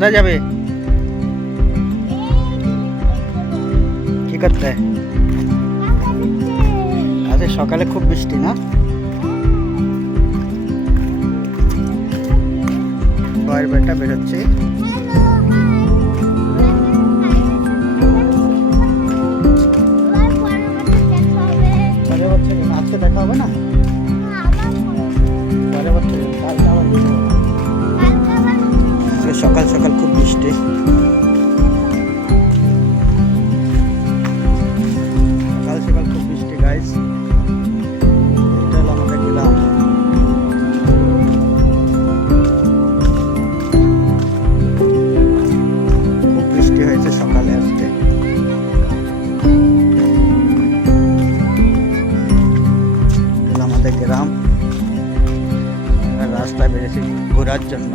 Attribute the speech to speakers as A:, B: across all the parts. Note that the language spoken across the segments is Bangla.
A: কোথায় যাবে? কি করতে? আজ সকালে খুব বৃষ্টি, না? বয়ের বেটা বেরোচ্ছে। আজকে দেখা হবে না? সকাল সকাল খুব বৃষ্টি। সকাল সকাল খুব বৃষ্টি গাইস এটা হলো আমাদের গ্রাম। খুব বৃষ্টি হয়েছে সকালে আজকে। এটা হলো আমাদের গ্রাম। আর রাস্তায় বেরিয়েছি ঘোরার জন্য।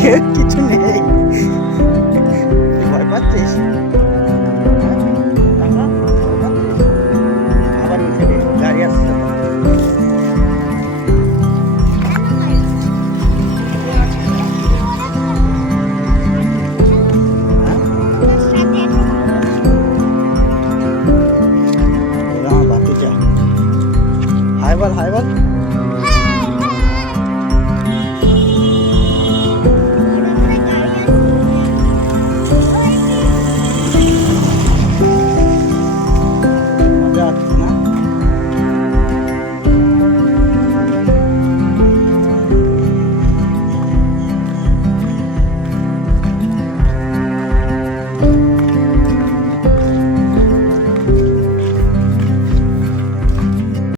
A: কেউ কিছু নেই। ভয় পাচ্ছিস? আবার উঠে গাড়ি আসছে। হ্যাঁ? এরা